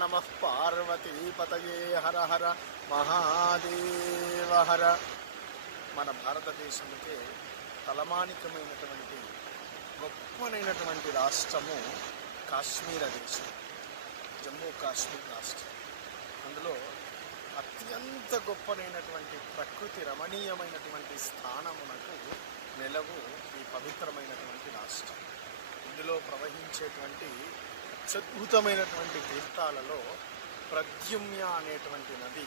నమః పార్వతీపతయే హర హర మహాదేవ హర. మన భారతదేశంకే తలమానికమైనటువంటి గొప్పనైనటువంటి రాష్ట్రము కాశ్మీర దేశం, జమ్మూ కాశ్మీర్ రాష్ట్రం. అందులో అత్యంత గొప్పనైనటువంటి ప్రకృతి రమణీయమైనటువంటి స్థానమునకు నెలవు ఈ పవిత్రమైనటువంటి రాష్ట్రం. ఇందులో ప్రవహించేటువంటి అత్యద్భుతమైనటువంటి తీర్థాలలో ప్రద్యుమ్య అనేటువంటి నది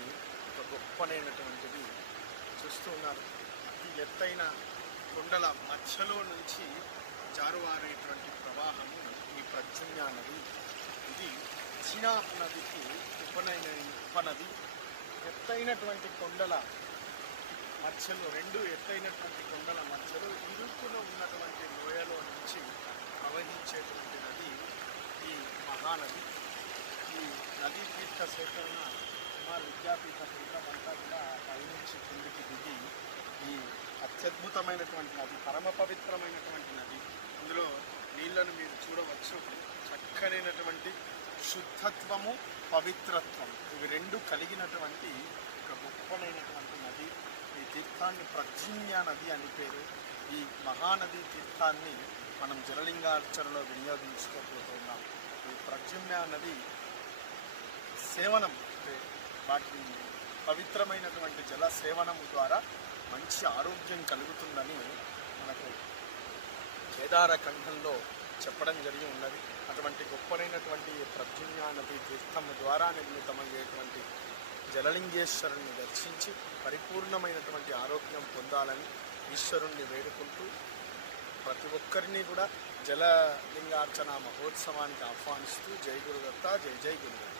ఒక గొప్పనైనటువంటిది. చూస్తూ ఉన్నారు, అతి ఎత్తైన కొండల మధ్యలో నుంచి జారువారేటువంటి ప్రవాహము ఈ ప్రద్యుమ్య నది. ఇది చినాబ్ నదికి ఉపనది. ఎత్తైనటువంటి కొండల మధ్యలో, రెండు ఎత్తైనటువంటి కొండల మధ్యలో ఇరుక్కున ఉన్నటువంటి లోయలో నుంచి ప్రవహించేటువంటి నది ఈ మహానది. ఈ నదీ తీర్థ సేకరణ సుమారు విద్యాపీఠ పీఠమంతా కూడా పైనుంచి కిందికి దిగి ఈ అత్యద్భుతమైనటువంటి నది, పరమ పవిత్రమైనటువంటి నది. ఇందులో నీళ్లను మీరు చూడవచ్చు. చక్కనైనటువంటి శుద్ధత్వము, పవిత్రత్వం, ఇవి రెండు కలిగినటువంటి ఒక గొప్పనైనటువంటి నది. ఈ తీర్థాన్ని ప్రద్యుమ్య నది అని పేరు. ఈ మహానది తీర్థాన్ని మనం జలలింగార్చనలో వినియోగించుకోబోతున్నాం. ఈ ప్రద్యుమ్న నది సేవనం, వాటి పవిత్రమైనటువంటి జల సేవనము ద్వారా మంచి ఆరోగ్యం కలుగుతుందని మనకు కేదార ఖండంలో చెప్పడం జరిగి ఉన్నది. అటువంటి గొప్పనైనటువంటి ప్రద్యుమ్న నది తీర్థము ద్వారా నిర్మితమయ్యేటువంటి జలలింగేశ్వరుని దర్శించి పరిపూర్ణమైనటువంటి ఆరోగ్యం పొందాలని ఈశ్వరుణ్ణి వేడుకుంటూ ప్రతి ఒక్కరిని కూడా జలలింగార్చన మహోత్సవానికి ఆహ్వానిస్తూ జై గురుదత్త, జై జై గురుదత్త.